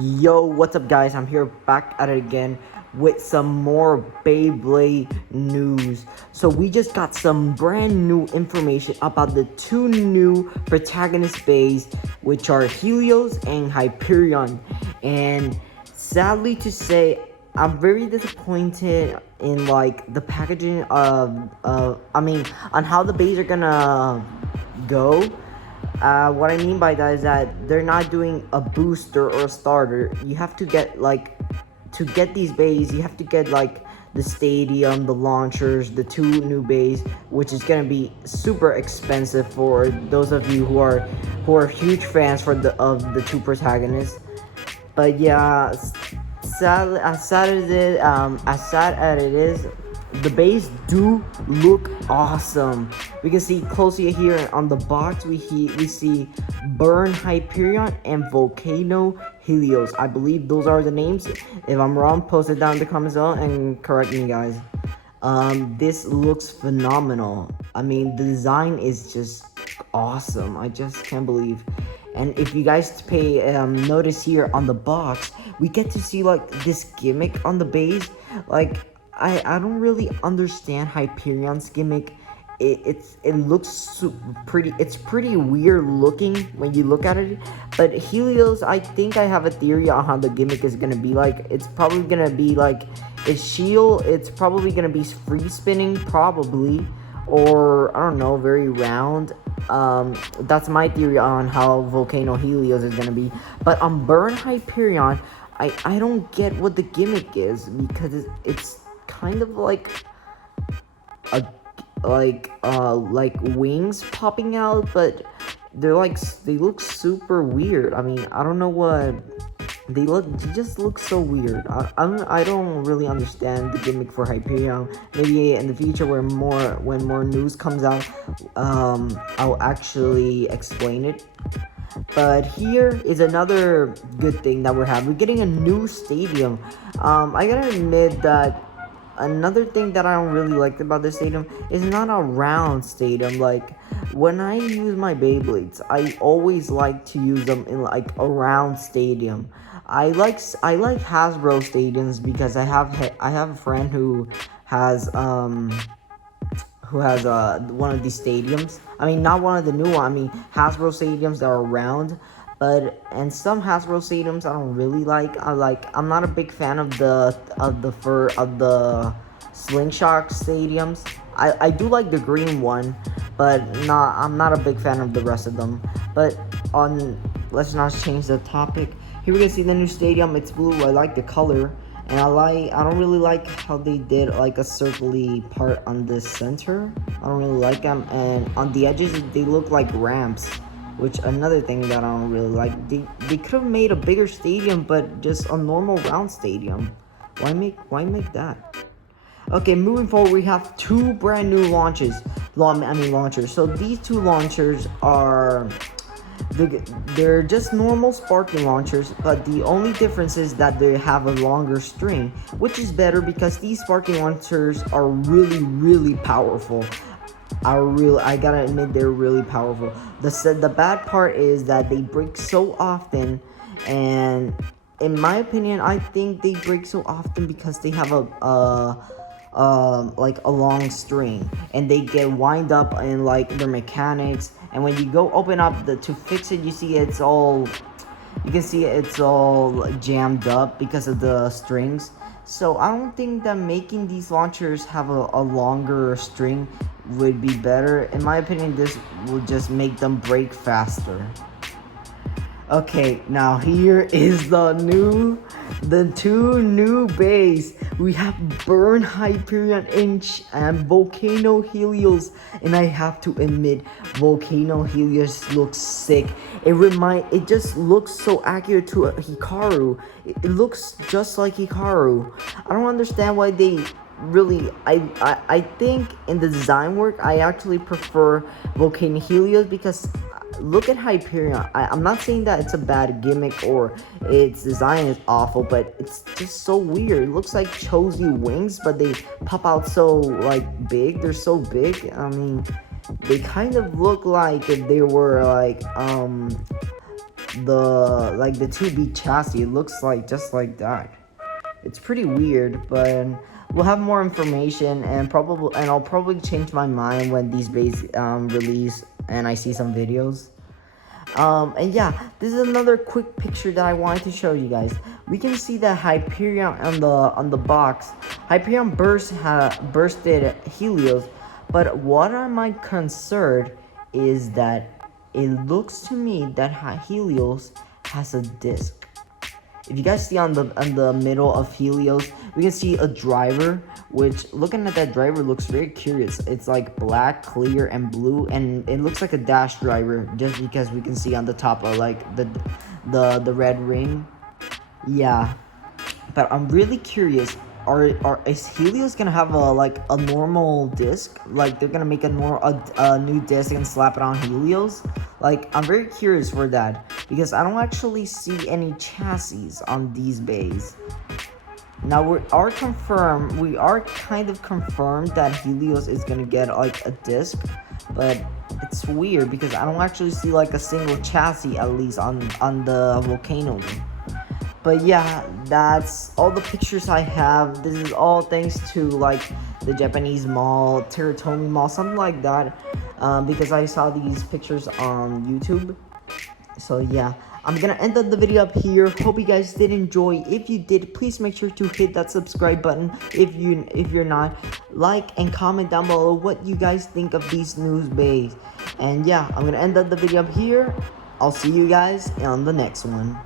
Yo, what's up guys? I'm here back at it again with some more Beyblade news. So we just got some brand new information about the two new protagonist bays, which are Helios and Hyperion. And sadly to say, I'm very disappointed in like the packaging on how the bays are gonna go. What I mean by that is that they're not doing a booster or a starter. You have to get to get these bays, you have to get like the stadium, the launchers, the two new bays, which is gonna be super expensive for those of you who are huge fans of the two protagonists. But yeah, as sad as it is, the bays do look awesome. We can see closely here on the box, we see Burn Hyperion and Volcano Helios. I believe those are the names. If I'm wrong, post it down in the comments below and correct me, guys. This looks phenomenal. I mean, the design is just awesome. I just can't believe. And if you guys pay notice here on the box, we get to see like this gimmick on the base. Like I don't really understand Hyperion's gimmick. It looks pretty. It's pretty weird looking when you look at it. But Helios, I think I have a theory on how the gimmick is gonna be like. It's probably gonna be like its shield. It's probably gonna be free spinning, probably, or I don't know, very round. That's my theory on how Volcano Helios is gonna be. But on Burn Hyperion, I don't get what the gimmick is, because it's kind of like a like wings popping out, but they look super weird. I mean, I don't know what they just look so weird. I don't really understand the gimmick for Hyperion. Maybe in the future, when more news comes out, I'll actually explain it. But here is another good thing that we're having. We're getting a new stadium. I gotta admit that another thing that I don't really like about this stadium is not a round stadium. Like, when I use my Beyblades, I always like to use them in like a round stadium. I like Hasbro stadiums because I have a friend who has one of these stadiums. I mean, not one of the new one. I mean, Hasbro stadiums that are round. And some Hasbro stadiums I don't really like. I'm not a big fan of the slingshot stadiums. I do like the green one, but I'm not a big fan of the rest of them. But let's not change the topic. Here we can see the new stadium. It's blue. I like the color. And I don't really like how they did like a circly part on the center. I don't really like them. And on the edges, they look like ramps, which another thing that I don't really like. They could have made a bigger stadium, but just a normal round stadium. Why make that? Okay, moving forward, we have two brand new launchers. So these two launchers are they're just normal sparking launchers, but the only difference is that they have a longer string, which is better because these sparking launchers are really powerful. I gotta admit, they're really powerful. The bad part is that they break so often, and in my opinion, I think they break so often because they have like a long string, and they get wind up in like their mechanics. And when you go open up to fix it, you can see it's all jammed up because of the strings. So I don't think that making these launchers have a longer string would be better. In my opinion, this will just make them break faster. Okay, now here is the two new bays. We have Burn Hyperion and Volcano Helios, and I have to admit, Volcano Helios looks sick. It just looks so accurate to Hikaru. It looks just like Hikaru. I don't understand why they really. I think in the design work, I actually prefer Volcano Helios because look at Hyperion. I'm not saying that it's a bad gimmick or its design is awful, but it's just so weird. It looks like Chozy wings, but they pop out so like big. They're so big. I mean, they kind of look like if they were like the 2B chassis. It looks like just like that. It's pretty weird, but we'll have more information, and I'll probably change my mind when these bays release and I see some videos. And yeah, this is another quick picture that I wanted to show you guys. We can see that Hyperion on the box. Hyperion bursted Helios, but what am I concerned is that it looks to me that Helios has a disc. If you guys see on the middle of Helios, we can see a driver, which looking at that driver looks very curious. It's like black, clear, and blue, and it looks like a dash driver just because we can see on the top of like the red ring. Yeah, but I'm really curious. Is Helios gonna have a normal disc? Like they're gonna make a new disc and slap it on Helios? Like I'm very curious for that because I don't actually see any chassis on these bays. Now we are kind of confirmed that Helios is gonna get like a disc, but it's weird because I don't actually see like a single chassis at least on the Volcano game. But yeah, that's all the pictures I have. This is all thanks to like the Japanese mall, Teratomi Mall, something like that, because I saw these pictures on YouTube. So yeah, I'm gonna end the video up here. Hope you guys did enjoy. If you did, please make sure to hit that subscribe button. If you're not, like and comment down below what you guys think of these news bays. And yeah, I'm gonna end the video up here. I'll see you guys on the next one.